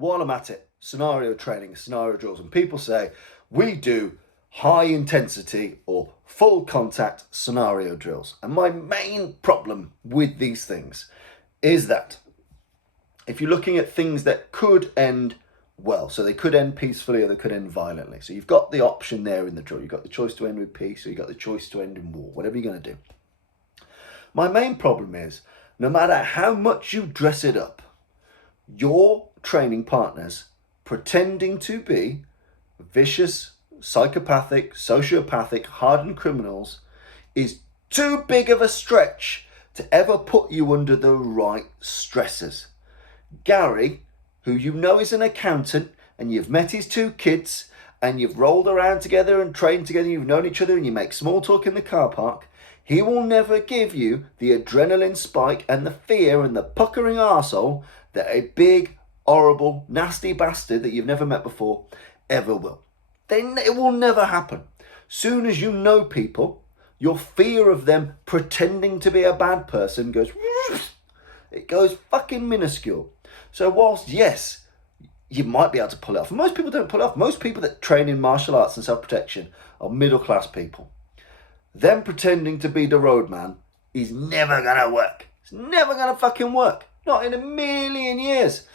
while I'm at it, scenario training, scenario drills, and people say we do high intensity or full contact scenario drills. And my main problem with these things is that if you're looking at things that could end well, so they could end peacefully or they could end violently. So you've got the option there in the drill. You've got the choice to end with peace or you've got the choice to end in war, whatever you're going to do. My main problem is no matter how much you dress it up, your training partners pretending to be vicious, psychopathic, sociopathic, hardened criminals is too big of a stretch to ever put you under the right stresses. Gary, who you know is an accountant and you've met his two kids and you've rolled around together and trained together, you've known each other and you make small talk in the car park, he will never give you the adrenaline spike and the fear and the puckering arsehole that a big, horrible, nasty bastard that you've never met before ever will. It will never happen. Soon as you know people, your fear of them pretending to be a bad person goes fucking minuscule. So whilst, yes, you might be able to pull it off, most people don't pull it off. Most people that train in martial arts and self-protection are middle-class people. Them pretending to be the roadman is never going to work. It's never going to fucking work. Not in a million years.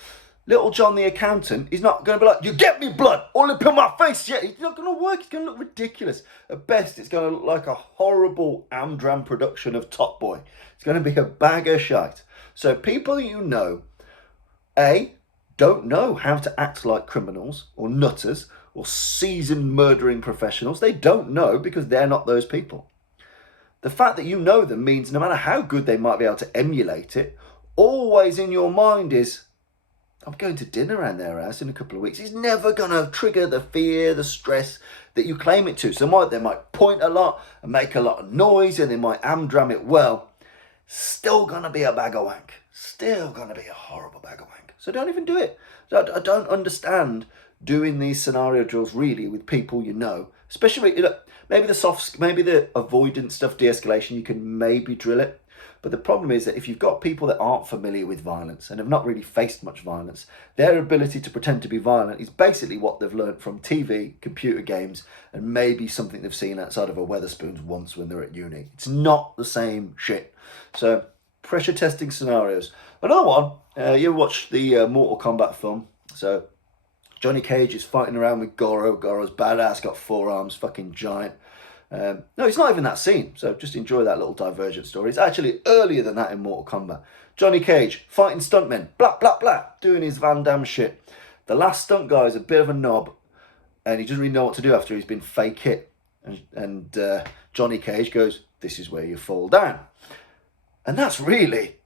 Little John the accountant is not going to be like, you get me blood, all up in my face. Yeah, it's not going to work. It's going to look ridiculous. At best, it's going to look like a horrible Amdram production of Top Boy. It's going to be a bag of shite. So people you know, A, don't know how to act like criminals or nutters or seasoned murdering professionals. They don't know because they're not those people. The fact that you know them means no matter how good they might be able to emulate it, always in your mind is, I'm going to dinner around their house in a couple of weeks. It's never going to trigger the fear, the stress that you claim it to. So they might point a lot and make a lot of noise and they might Amdram it well. Still going to be a bag of wank. Still going to be a horrible bag of wank. So don't even do it. I don't understand doing these scenario drills really with people you know. Especially, maybe the avoidance stuff, de-escalation, you can maybe drill it. But the problem is that if you've got people that aren't familiar with violence and have not really faced much violence, their ability to pretend to be violent is basically what they've learned from TV, computer games, and maybe something they've seen outside of a Wetherspoons once when they're at uni. It's not the same shit. So, pressure testing scenarios. Another one, you ever watched the Mortal Kombat film? So, Johnny Cage is fighting around with Goro. Goro's badass, got 4 arms, fucking giant. No, it's not even that scene, so just enjoy that little divergent story. It's actually earlier than that in Mortal Kombat. Johnny Cage, fighting stuntmen, blah, blah, blah, doing his Van Damme shit. The last stunt guy is a bit of a knob, and he doesn't really know what to do after he's been fake hit. And Johnny Cage goes, this is where you fall down. And that's really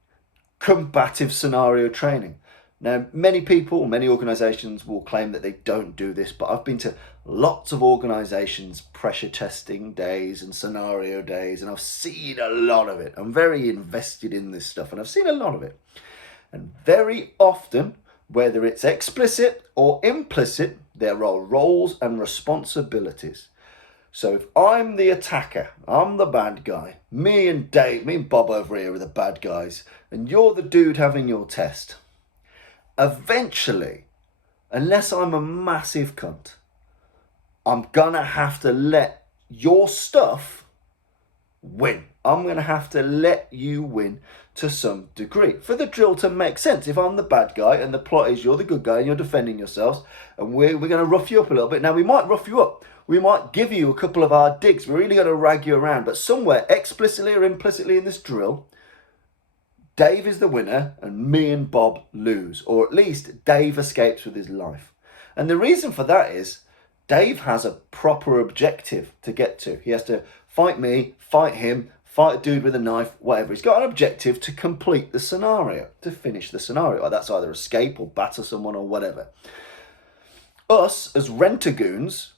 combative scenario training. Now, many people, many organisations will claim that they don't do this, but I've been to lots of organisations, pressure testing days and scenario days, and I've seen a lot of it. I'm very invested in this stuff, and I've seen a lot of it. And very often, whether it's explicit or implicit, there are roles and responsibilities. So if I'm the attacker, I'm the bad guy, me and Bob over here are the bad guys, and you're the dude having your test. Eventually, unless I'm a massive cunt, I'm gonna have to let your stuff win. I'm gonna have to let you win to some degree for the drill to make sense. If I'm the bad guy and the plot is you're the good guy and you're defending yourselves, and we're gonna rough you up a little bit. Now, we might rough you up. We might give you a couple of hard digs. We're really gonna rag you around, but somewhere explicitly or implicitly in this drill, Dave is the winner and me and Bob lose, or at least Dave escapes with his life. And the reason for that is Dave has a proper objective to get to. He has to fight me, fight him, fight a dude with a knife, whatever. He's got an objective to complete the scenario, to finish the scenario. That's either escape or batter someone or whatever. Us, as rent-a-goons,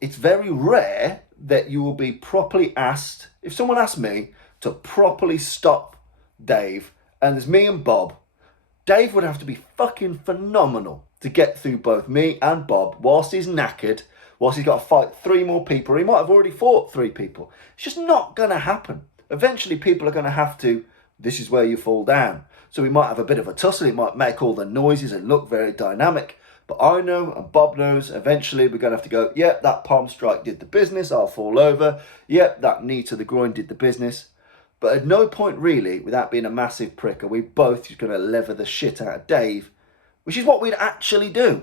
it's very rare that you will be properly asked, if someone asks me to properly stop Dave, and there's me and Bob, Dave would have to be fucking phenomenal to get through both me and Bob whilst he's knackered, whilst he's got to fight 3 more people. He might have already fought 3 people. It's just not going to happen. Eventually people are going to have to, this is where you fall down. So we might have a bit of a tussle, it might make all the noises and look very dynamic, but I know and Bob knows eventually we're going to have to go, yep, that palm strike did the business, I'll fall over, yep, that knee to the groin did the business. But at no point really, without being a massive prick, are we both just going to lever the shit out of Dave, which is what we'd actually do.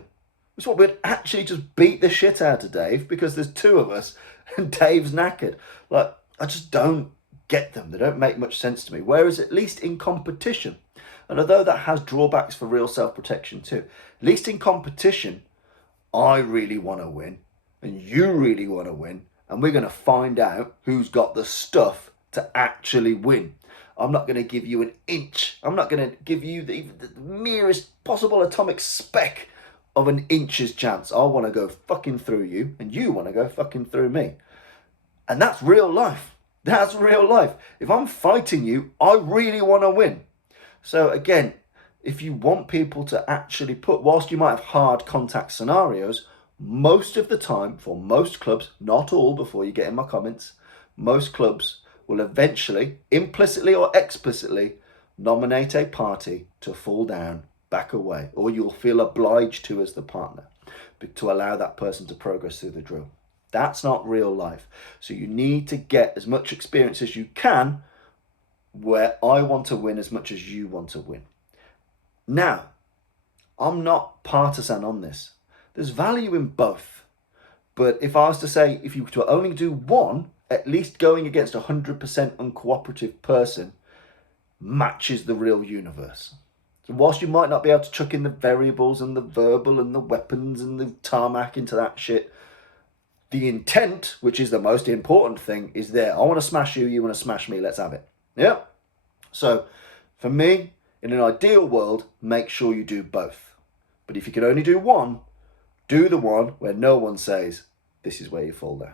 It's what we'd actually just beat the shit out of Dave because there's two of us and Dave's knackered. Like, I just don't get them. They don't make much sense to me. Whereas at least in competition, and although that has drawbacks for real self-protection too, at least in competition, I really want to win and you really want to win, and we're going to find out who's got the stuff to actually win. I'm not going to give you an inch. I'm not going to give you the merest possible atomic speck of an inch's chance. I want to go fucking through you and you want to go fucking through me. And that's real life. That's real life. If I'm fighting you, I really want to win. So again, if you want people to actually put, whilst you might have hard contact scenarios, most of the time for most clubs, not all before you get in my comments, most clubs will eventually, implicitly or explicitly, nominate a party to fall down, back away, or you'll feel obliged to as the partner to allow that person to progress through the drill. That's not real life. So you need to get as much experience as you can where I want to win as much as you want to win. Now, I'm not partisan on this. There's value in both. But if I was to say, if you were to only do one, at least going against a 100% uncooperative person matches the real universe. So whilst you might not be able to chuck in the variables and the verbal and the weapons and the tarmac into that shit, the intent, which is the most important thing, is there. I want to smash you, you want to smash me, let's have it. Yeah? So, for me, in an ideal world, make sure you do both. But if you can only do one, do the one where no one says, this is where you fall down.